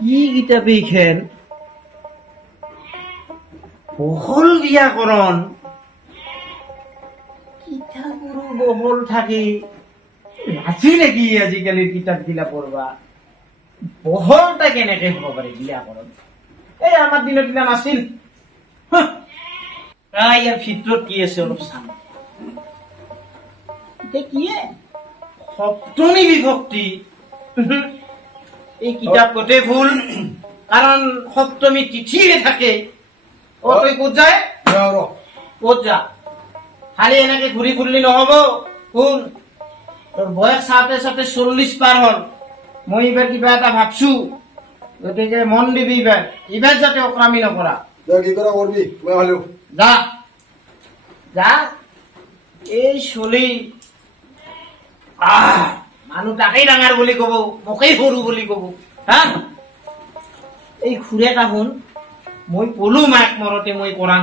কি কিতাপ এইখান বহল ব্যাকৰণ কিতাপৰো বহল থাকে নাচি নেকি আজিকালিৰ কিতাপ গিলা পঢ়বা বহলটা কেনেকে হ'ব পাৰে ব্যাকৰণ এই আমাৰ দিনৰ দিনা নাছিল ইয়াৰ ভিতৰত কি আছে অলপ চাম কি সপ্তমী বিভক্তি এই কিতাপ গোটেই ভুল কাৰণ সপ্তমী তিথিৰে থাকে তই ক'ত যায় ক'ত যা খালি এনেকে ঘূৰি ফুৰিলে নহব শুন তোৰ বয়স চাওঁতে চাওঁতে 40 পাৰ হ'ল মই এইবাৰ কিবা এটা ভাবছো গতিকে মন দিবি এইবাৰ যাতে অক্ৰামী নকৰা যা যা এই চলি মানুহ তাকেই ডাঙৰ বুলি কব মোকেই সৰু বুলি কব হা এই খুৰেক শুন মই কলো মাক মৰতে মই কৰাং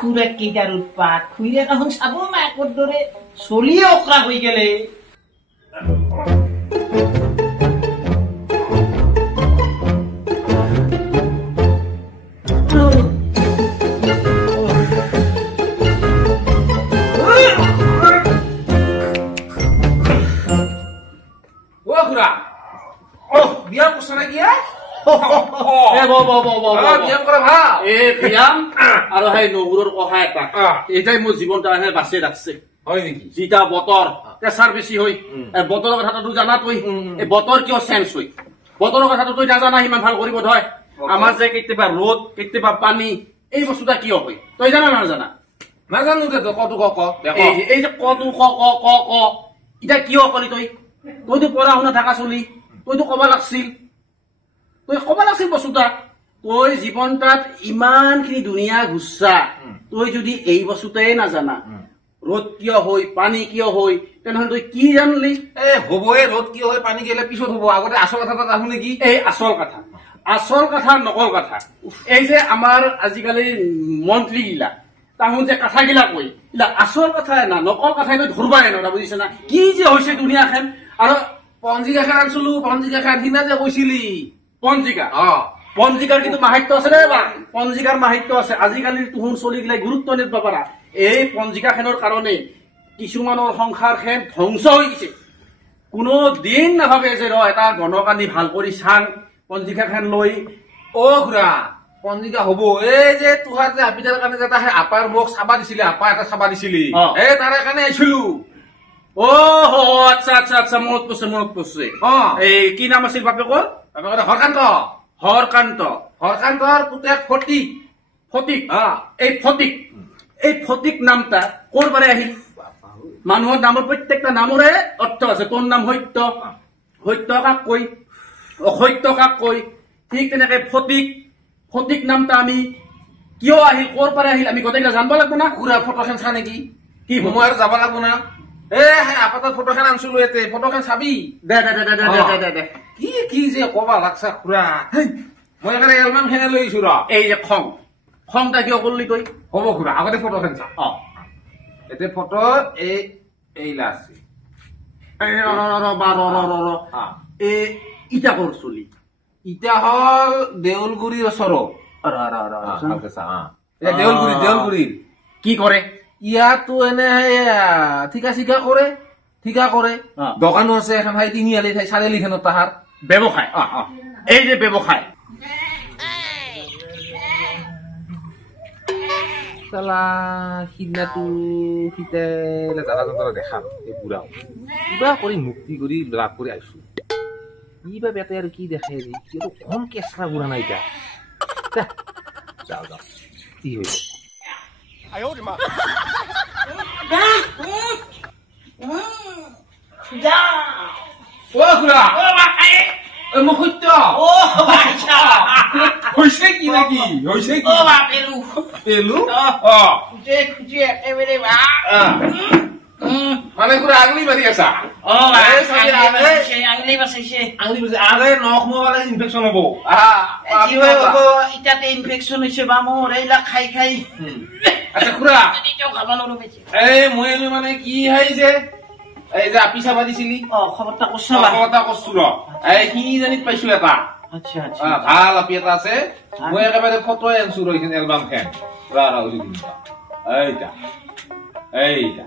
খুৰেক কেইটাৰ উৎপাত খুৰেক শুন চাব মাকৰ দৰে চলিয়ে অকৰা হৈ গেলে জীৱনটা বাচি ৰাখছে হয় নেকি যিটা বতৰ প্ৰেচাৰ বেছি হৈ বতৰৰ কথাটো জানা তই এই বতৰ কিয় চেঞ্জ হৈ বতৰৰ কথাটো তই নাজানা ইমান ভাল কৰিব ধয় আমাৰ যে কেতিয়াবা ৰ'দ কেতিয়াবা পানী এই বস্তুটা কিয় হয় তই জানা নাজানা নাজানো কতো এই যে কতো ক এতিয়া কিয় কলি তইতো পঢ়া শুনা থকা চলি তইতো কব লাগছিল বস্তুটা তই জীৱনটাত ইমানখিনি দুনিয়া ঘুচা তই যদি এই বস্তুটাই নাজানা ৰ'দ কিয় হয় পানী কিয় হয় তেনেহলে তই কি জানলি হবয়ে ৰ'দ কিয় হয় পানী গেলে পিছত হব আগতে আচল কথা আহো নেকি এই আচল কথা নকল কথা এই যে আমাৰ আজিকালি মন্ত্ৰী গিলা তাহোন যে কথা গিলা কই আচল কথা না নকল কথাই তই ধৰবাই নৰা বুজিছ না কি যে হৈছে দুনিয়াখন আৰু পঞ্জিকাখন আনছিলো পঞ্জিকাখন সিনা যে কৈছিলি পঞ্জিকাৰ কিন্তু মাহাত্য আছে নে বা পঞ্জিকাৰ মাহাত্য আছে আজিকালি তুহুন চলি গিলাই গুৰুত্ব নিদিব পাৰা এই পঞ্জিকাখনৰ কাৰণে কিছুমানৰ সংসাৰ খন ধ্বংস হৈ গৈছে কোনো দিন নাভাবে যে এটা গণকানি ভাল কৰি চাং পঞ্জিকাখন লৈ খুৰা পঞ্জিকা হব এই যে তোহাৰ যে আপিটাৰ কাৰণে যে আপাৰ মোক চাবা দিছিলে আপা এটা চাবা দিছিলি এই তাৰে কাৰণে আহিছিলো আচ্ছা মনত পৰছে এই কি নাম আছিল বাপেকৰ হৰকান্তৰ পুতেক ফটিক নামটা ক'ৰ পাৰে আহিল মানুহৰ নামৰ প্ৰত্যেকটা নামৰে অৰ্থ আছে তোৰ নাম সত্য কাক কৈ ঠিক তেনেকে ফটিক নামটা আমি কিয় আহিল ক'ৰ পাৰে আহিল আমি গোটেইকেইটা জানিব লাগিব না খুৰা ফটোখন চা নেকি কি সময় আৰু যাব লাগিব না আপাতত ফটোখন আনছিলো এতে ফটোখন চাবি দে কি যে কবা লাগছা খুৰা মই এখানে এলবাম খেনে লৈ আহিছো এই যে খংটা কিয় করলি তই হব খুৰা আগতে ফটোখন চা এতে ফটো এইলা আছে ইটা কৰ চলি ইটা হল দেউলগুৰিৰ ওচৰত দেউলগুৰিৰ কি কৰে ইয়াতো এনে ঠিকা কৰে দোকানো আছে এখন ভাই তিনিআলি ঠাই চাৰিআলিখনত তাহাৰ ব্যৱসায় এই যে ব্যৱসায় চালা সিদিনাটো সিতেলে দাদা যন্ত্ৰণা দেখাম এই বুঢ়াও কিবা কৰি মুক্তি কৰি লাভ কৰি আহিছো কিবা বেটাই আৰু কি দেখে কিন্তু কম কেঁচা বুঢ়া নাই এতিয়া যাও কি হৈছে মানে পুরা আঙুলি মারি আছা আঙুলি আরে নখ মোবাইল ইনফেকশন হবো কি হবো ইটাতে ইনফেকশন হইছে বা মোর এইলা খাই আচ্ছা খুড়া এই মই মানে কি হাই যে এই যে আপি চাবা দিছিলি খবরটা করছো র এই কি জানিত পাইছো এটা আচ্ছা আচ্ছা ভাল আপি এটা আছে মই একেবাৰে ফটো আনছো ৰহিন এলবাম ফেন ৰা উলি দিম এইটা এইটা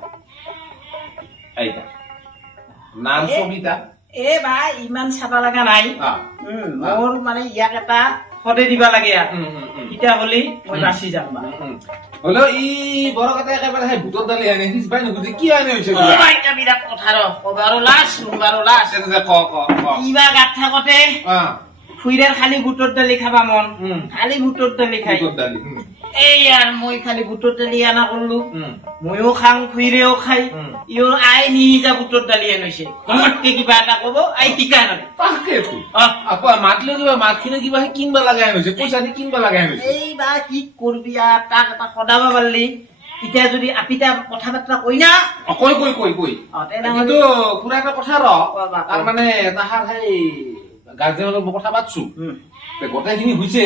এইটা নাম ছবিটা ভাই ইমান চাবা লগা নাই মোৰ মানে ইয়াক এটা সদে দিবা লাগে এতিয়া হলি মই বাচি যাম হলো ই বৰকতে একেবাৰে সেই ভূতৰ দালি আনে হিজবাই নুখুজি কি আনে হৈছে এটা বিৰাট কথা কবাৰো লাজ শুনবাৰো লাজ কিবা গাত থাকতে খুইৰাৰ খালি বুটৰ দালি খাবা মন খালি বুটৰ দালি খাই এই আৰ মই খালি বুটৰ দালি আনা কৰলু ময়ও খাং খুইৰেও খাই ইও আই নিজা বুটৰ দালি আনছে তোমাকে কিবা এটা কব আই টিকা নৰে তাকে তো আপা মাতলে কিবা মাতখিনি কিবা কিনবা লাগাই আনছে পয়সা দি কিনবা লাগাই আনছে এই বা কি করবি আর তাক এটা সদাবা পারলি ইটা যদি আপিটা কথা বার্তা কই না কই কই কই কই কিন্তু পুরা একটা কথা র তার মানে তাহার সেই গাৰ্জেনৰ কথা বাতছু গোটেইখিনি হৈছে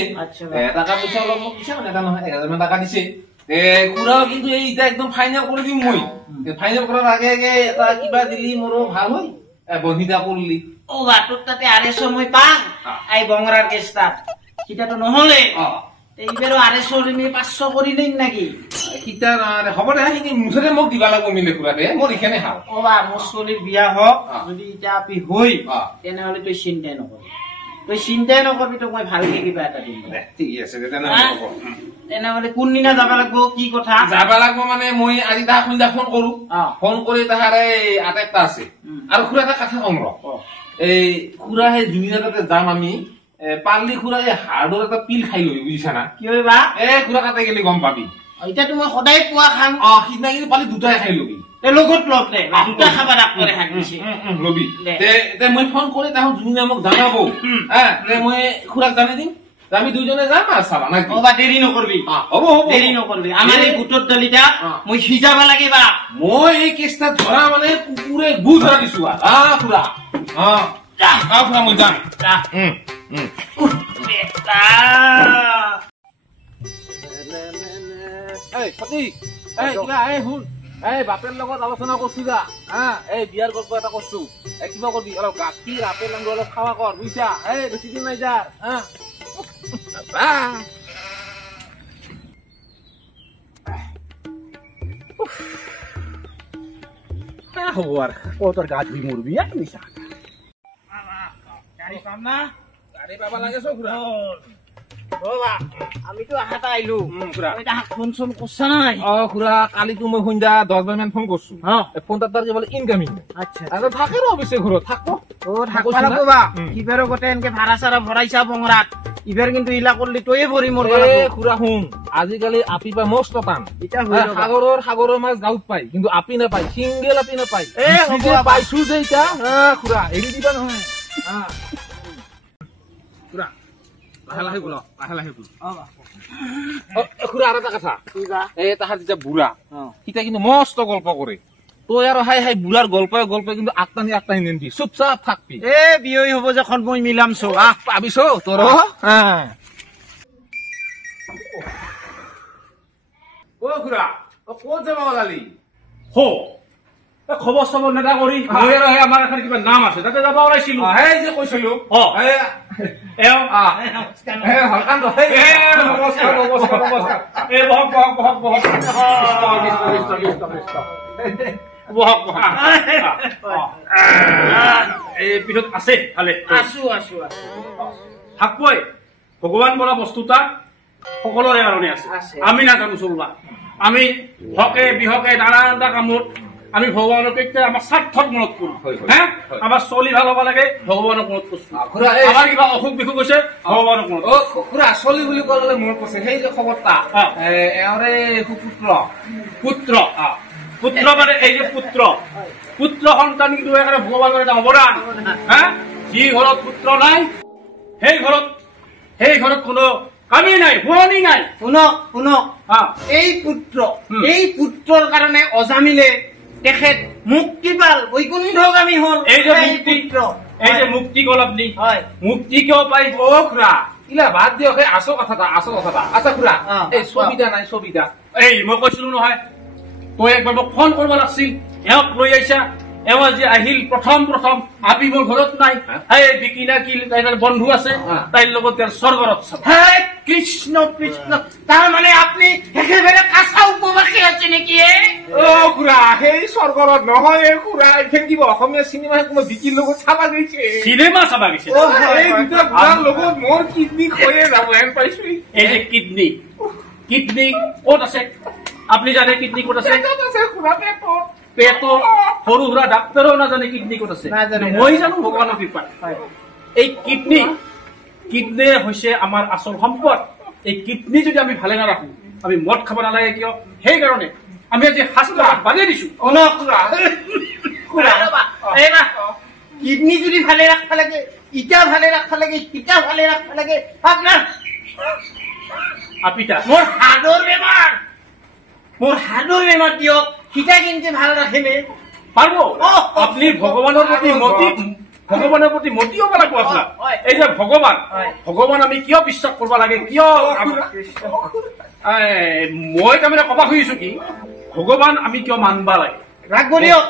টাকা পইচা অলপ মোক দিছে মানে এটা নহয় 1000 টাকা দিছে খুৰাও কিন্তু এই এটা একদম ফাইনেল কৰি দিম মই ফাইনেল কৰাৰ আগে আগে এটা কিবা দিলি মোৰো ভাল হয় বহিদা করলি ও বাটুর তাতে আড়াইশো মই পাং আই বংরার কেসটা সেটা তো নহলে এইবারও আড়াইশো নি 500 করি নিন নাকি কিটা হ'ব দে সেইখিনি মুঠতে মোক দিবা লাগব মিলে খুৰাতে মোৰ এখানে হাল ও বা মোৰ চলিৰ বিয়া হওক যদি এটা আপি হই তেনেহলে তুই চিন্তা নকৰিবি তুই চিন্তাই নকৰিবি তোক মই ভালকে কিবা এটা দিম ঠিক আছে তেনেহলে হ'ব তেনেহলে কোনদিনা যাব লাগব কি কথা যাব লাগব মানে মই আজি তা খুন্দা ফোন কৰো ফোন কৰি তাহাৰে আটাইটা আছে আৰু খুৰা এটা কথা কম ৰ এই খুৰা হে জুনিয়াতে যাম আমি পাল্লি খুৰা এই হাৰ্ডৰ এটা পিল খাই লৈ বুজিছা না কি হইবা খুৰা তাতে গেলি গম পাবি এটা তুমি সদায় পোৱা খাম সিদিনা কিন্তু পালি দুটাই খাই লবি লগত লতে দুটা খাবা ডাক্তৰে হাকিছে লবি তে মই ফোন কৰি তাহো জুনিয়া মোক জানাবো তে মই খুৰাক জানি দিম আমি দুজনে যাম আৰ সালা নাকি ওবা দেৰি নকৰবি হ'ব দেৰি নকৰবি আমাৰ এই বুটৰ দলিটা মই সিজাবা লাগিবা মই এই কেসটা ধরা মানে কুকুরে গু ধরা দিছু পুরা যা পুরা মই যাম যা বেটা এই ফটি এই কিবা এই হুন এই বাপের লগত আলোচনা করছি যা এই বিয়ার গল্প এটা করছু কিবা করবি অলপ গাখীৰ আপেল আঙুৰ অলপ খাওয়া কর বুঝছা এই বেশি দিন নাই যার হব আর কতর গা ধুই মরবি নিশা গাড়ি পাম না গাড়ি পাবা লাগে সখুরা বাবা আমি তো আহাটা আইলো এটা ফোন ফোন করছ নাই খুৰা কালি তো মই সন্ধ্যা 10 বাজমান ফোন করছু ফোন তার বলে ইনকামিং আচ্ছা আর থাকে র অবশ্যই ঘর থাকবো ও থাকবা লাগবো বা কিবেরো গটে এনকে ভাড়া সারা ভরাইছা বংরাত ইবের কিন্তু ইলা করলি তয়ে ভরি মরবা লাগবো খুৰা হুন আজিকালি আপি পাই মস্ত টান এটা সাগৰৰ মাছ গাঁৱত পাই কিন্তু আপি না পাই সিঙ্গেল আপি না পাই পাইছু যে এটা খুৰা এৰি দিবা নহয় খুৰা লাহে গুলো খুৰা আর একটা কথা এই তাহার যেটা বুড়া সেটা কিন্তু মস্ত গল্প করে তো আর হাই হাই বুড়ার গল্প কিন্তু আটটানি নেনবি চুপচাপ থাকবি বিয়ই হব যখন মই মিলামছো পাবিছো তোর ও খুৰা ক'ত যাব ওলালি হো খবৰ চবৰ নেদা কৰি মই আৰু আমাৰ এখন কিবা নাম আছে তাতে যাব ওলাইছিলো সেই যে কৈছিলো পিছত আছে ভালে আছো থাকবই ভগৱান বোলা বস্তুটা সকলোৰে কাৰণে আছে আমি নাজানো চলবা আমি হকে বিহকে নানা কামত আমি ভগৱানক আমাৰ স্বাৰ্থত মনত কৰো আমাৰ চলি ভাল হব লাগে ভগৱানক মনত কৰছো আমাৰ কিবা অসুখ বিসুখ হৈছে ভগৱানক মনত খুৰা চলি বুলি ক'লে মনত কৈছে সেই যে খবৰটা এওঁৰে পুত্ৰ মানে এই যে পুত্ৰ সন্তান কিন্তু একেবাৰে ভগৱানৰ এটা অৱদান যি ঘৰত পুত্ৰ নাই সেই ঘৰত কোনো কামি নাই শুৱনি নাই শুনক এই পুত্ৰৰ কাৰণে অজামিলে তেখেত মুক্তি পাল বৈকুণ্ঠগামী হল এই যে মুক্তি গল আপনি মুক্তি কিয় পাই খুৰা ইলা বাদ দিয়ক আসল কথাটা আচ্ছা খুৰা এই ছবিটা এই মই কৈছিলো নহয় তই একবাৰ মোক ফোন কৰিব লাগিছিল এওঁক লৈ আহিছা এওঁ আজি আহিল প্ৰথম আপি মোৰ ঘৰত নাই এই বিকিনা কি তাইৰ বন্ধু আছে তাইৰ লগত তেওঁৰ স্বৰ্গৰত কৃষ্ণ কৃষ্ণ তাৰ মানে আপুনি একেবাৰে কাঁচা উপবাসী আছে নেকি খুৰা সেই স্বৰ্গৰত নহয় খুৰা এইখন কিবা অসমীয়া চিনেমা কোনোবা বিকিৰ লগত চাবা গৈছে চিনেমা চাবা গৈছে এই দুটা বুঢ়াৰ লগত মোৰ কিডনী খয়ে যাব হেন পাইছো এই যে কিডনী ক'ত আছে আপুনি জানে কিডনী ক'ত আছে পেটো সৰু সুৰা ডাক্তৰেও নাজানে কিডনী ক'ত আছে মই জানো ভগৱানৰ কৃপাত এই কিডনী হৈছে আমাৰ আচল সম্পদ এই কিডনী যদি আমি ভালে নাৰাখো আমি মদ খাব নালাগে কিয় সেইকাৰণে আমি আজি শাস্ত্ৰত বান্ধি দিছো কিডনী যদি ভালে ৰাখবা লাগে ইটা ভালে ৰাখবা লাগে সিটা ভালে ৰাখবা লাগে আপনাৰ আপিটা মোৰ হাড়ৰ বেমাৰ দিয়ক সিটা কিন্তু ভাল ৰাখেনে পারবো আপনি ভগবানের প্রতি মতি হব লাগবো আপনার এই যে ভগবান আমি কিয় বিশ্বাস করব লাগে কিয় মই তাৰমানে কবা খুজিছো কি ভগবান আমি কিয় মানবা লাগে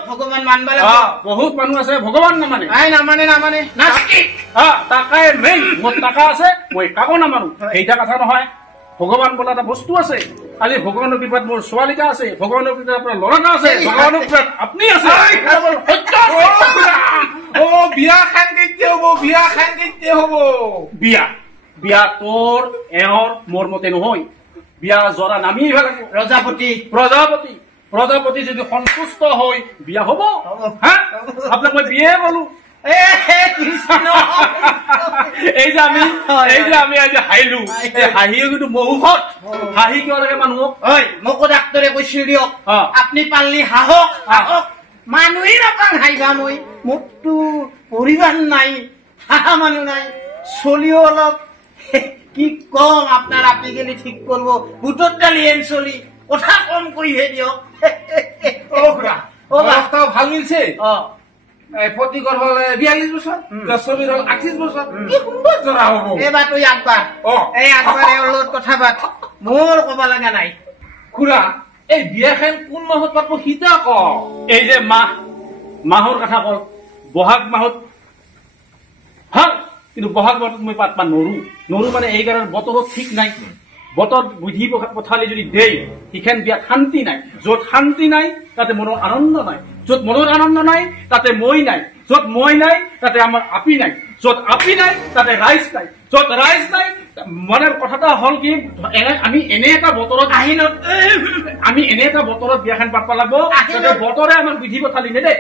ভগৱান মানবা লাগে বহুত মানুহ আছে ভগৱান নামানে নাস্তিক টাকাই মেইন মোৰ টাকা আছে মই কাকো নামানো সেইটা কথা নহয় ভগৱান বোলা এটা বস্তু আছে আজি ভগৱানৰ কৃপাত মোৰ ছোৱালীটা আছে ভগৱানৰ কৃপাত আপোনাৰ ল'ৰাটা আছে ভগৱানৰ কৃপাত আপুনি আছে বিয়া খান কেতিয়া হব বিয়া তোৰ এওঁৰ মোৰ মতে নহয় বিয়া জৰা নামি লাগে প্ৰজাপতি যদি সন্তুষ্ট হৈ বিয়া হব আপোনাক মই বিয়ে বলো এই যে আমি আজি হাঁহিলো হাঁহিও কিন্তু মৌহত হাঁহি কিয় লাগে মানুহক মোকো ডাক্তৰে কৈছিল দিয়ক আপুনি পাৰলি হাঁহক মানুহে নাপাং হাঁহিবা মই মোকতো পৰিবাৰ নাই হাঁহা মানুহ নাই চলিও অলপ কি কম আপনার আপনি গেলে ঠিক করবো বুটর ডালি এন চলি কথা কম কইহে দিয়ক ভাল মিলছে প্রতিকর হলে 42 বছর চলির হল 38 বছর কি সুন্দর জরা হব এবার তুই আকবার এর লগত কথা বাত মোর কবা লাগা নাই খুড়া এই বিয়াখান কোন মাহত পাতব হিতা ক এই যে মাহৰ কথা কল বহাগ মাহত ভাল কিন্তু বহাগ মাহত মই পাতবা নৰু মানে এই কাৰণ বতৰত ঠিক নাই বতৰ বুদ্ধি পথালি যদি দেই সিখান বিয়া শান্তি নাই য'ত শান্তি নাই তাতে মনৰ আনন্দ নাই য'ত মনৰ আনন্দ নাই তাতে মই নাই য'ত মই নাই তাতে আমাৰ আপি নাই য'ত আপি নাই তাতে ৰাইজ নাই য'ত ৰাইজ নাই মানে কথাটা হল কি আমি এনে এটা বতৰত বিয়াখান পাতবা লাগব বতৰে আমাৰ বিধি পথালি নেদে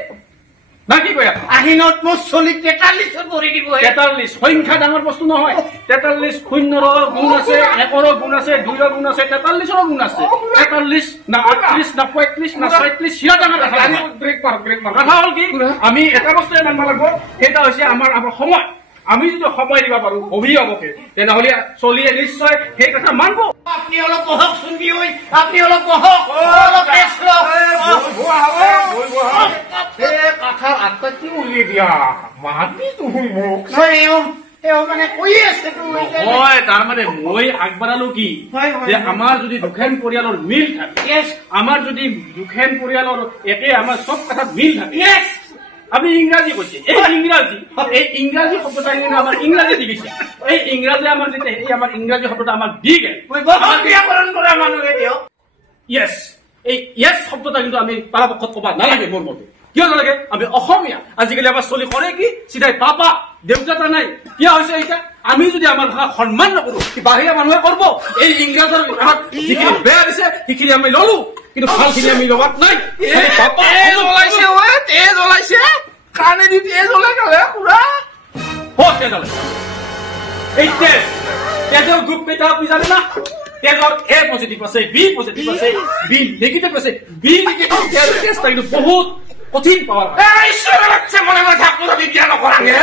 না কি কয় আহিনত মোৰ চলি 43 কৰি দিব 43 সংখ্যা ডাঙৰ বস্তু নহয় 43 শূন্যৰ গুণ আছে একৰ গুণ আছে দুইৰ গুণ আছে 43ৰ গুণ আছে 43 না 38 না 35 না 36 সিয়া ডাঙৰ কথা ব্ৰেক মাৰ কথা হল কি আমি এটা বস্তু মানব লাগিব সেটা হৈছে আমাৰ সময় আমি যদি সময় দিব পাৰো অভিভাৱকে তেনেহলে চলিয়ে নিশ্চয় সেই কথা মানব আপনি অলপ বহক শুনবি ওই আপনি অলপ বহক অলপ এসলো কথার আত্মা কি উলিয়ে দিয়া মানবি তুই মোক মানে কই আছে তাৰ মানে মই আগবাঢ়ালো কি যে আমাৰ যদি দুখেন পৰিয়ালৰ মিল থাকে আমাৰ যদি দুখেন পৰিয়ালৰ একে আমাৰ সব কথাত মিল থাকে আপনি ইংৰাজী কৈছে এই ইংৰাজী শব্দটা আমাৰ ইংৰাজী দিছে এই ইংৰাজী আমাৰ যেতিয়া এই আমাৰ ইংৰাজী শব্দটা আমাক দি গেল ব্যাকৰণ কৰা মানুহে দিয়ক এই ইয়েছ শব্দটা কিন্তু আমি পৰাপক্ষত ক'বা নালাগে মোৰ মতে কিয় নালাগে আমি অসমীয়া আজিকালি আমাৰ চলি কৰে কি চিধাই পাপা দেউতা নাই কিয় হৈছে এতিয়া আমি যদি আমাৰ ভাষা সন্মান নকৰো বাহিৰা মানুহে কৰিব এই ইংৰাজৰ যিখিনি বেয়া দিছে সেইখিনি আমি ললো কিন্তু ভালখিনি আমি লগাত নাই তেজ ওলাইছে কাণে দি তেজ ওলাই গলে খুড়া তেজ ওলাই এই তেজৰ গ্ৰুপ কেইটা আপুনি জানে না তেজৰ এ পজিটিভ আছে বি পজিটিভ আছে বি নেগেটিভ আছে বি নেগেটিভ টেষ্টটা কিন্তু বহুত কঠিন পাৱাৰ ঈশ্বৰ বাচ্চা মনে মনে থাকবো বিজ্ঞান নকৰাঙে